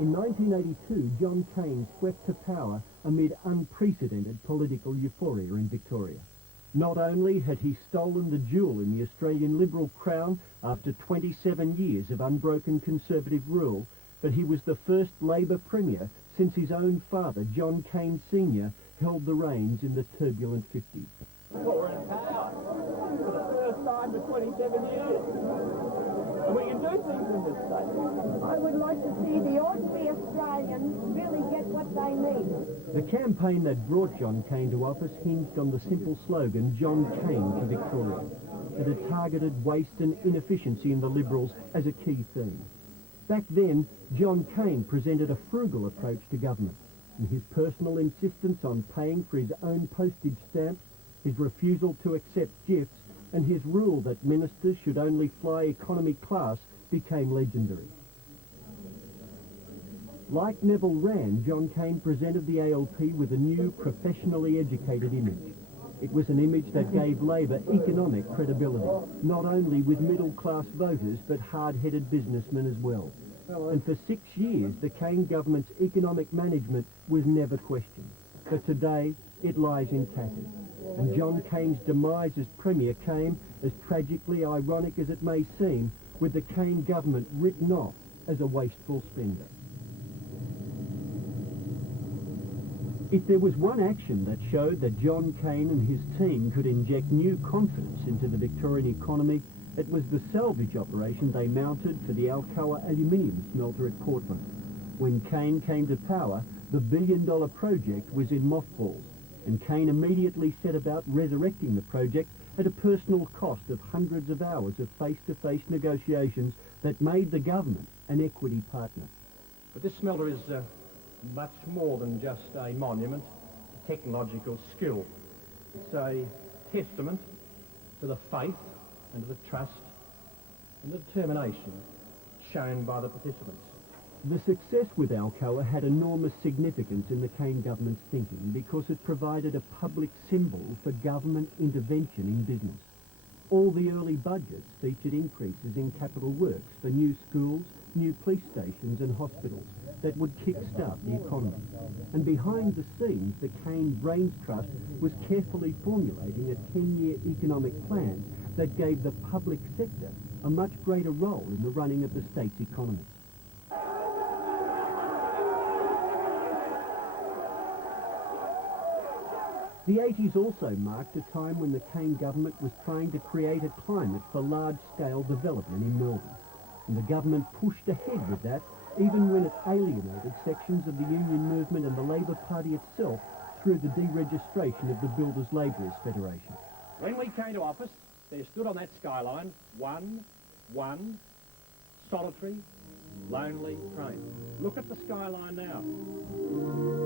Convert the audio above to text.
In 1982, John Cain swept to power amid unprecedented political euphoria in Victoria. Not only had he stolen the jewel in the Australian Liberal crown after 27 years of unbroken Conservative rule, but he was the first Labor Premier since his own father, John Cain Sr., held the reins in the turbulent 50s. We're in power for the first time for 27 years. And we can do things in this state. I would like to see the ordinary Australians really get what they need. The campaign that brought John Cain to office hinged on the simple slogan, John Cain to Victoria. It had targeted waste and inefficiency in the Liberals as a key theme. Back then, John Cain presented a frugal approach to government, and his personal insistence on paying for his own postage stamps, his refusal to accept gifts, and his rule that ministers should only fly economy class became legendary. Like Neville Wran, John Cain presented the ALP with a new, professionally educated image. It was an image that gave Labor economic credibility, not only with middle-class voters, but hard-headed businessmen as well. And for 6 years, the Cain government's economic management was never questioned. But today, it lies in tatters. And John Cain's demise as Premier came, as tragically ironic as it may seem, with the Cain government written off as a wasteful spender. If there was one action that showed that John Cain and his team could inject new confidence into the Victorian economy, it was the salvage operation they mounted for the Alcoa aluminium smelter at Portland. When Cain came to power, the billion-dollar project was in mothballs, and Cain immediately set about resurrecting the project at a personal cost of hundreds of hours of face-to-face negotiations that made the government an equity partner. But this smelter is much more than just a monument to technological skill. It's a testament to the faith and to the trust and the determination shown by the participants. The success with Alcoa had enormous significance in the Cain government's thinking because it provided a public symbol for government intervention in business. All the early budgets featured increases in capital works for new schools, new police stations and hospitals that would kick-start the economy. And behind the scenes, the Cain Brains Trust was carefully formulating a 10-year economic plan that gave the public sector a much greater role in the running of the state's economy. The 80s also marked a time when the Cain government was trying to create a climate for large-scale development in Melbourne. And the government pushed ahead with that, even when it alienated sections of the union movement and the Labor Party itself through the deregistration of the Builders Labourers Federation. When we came to office, there stood on that skyline one solitary, lonely train. Look at the skyline now.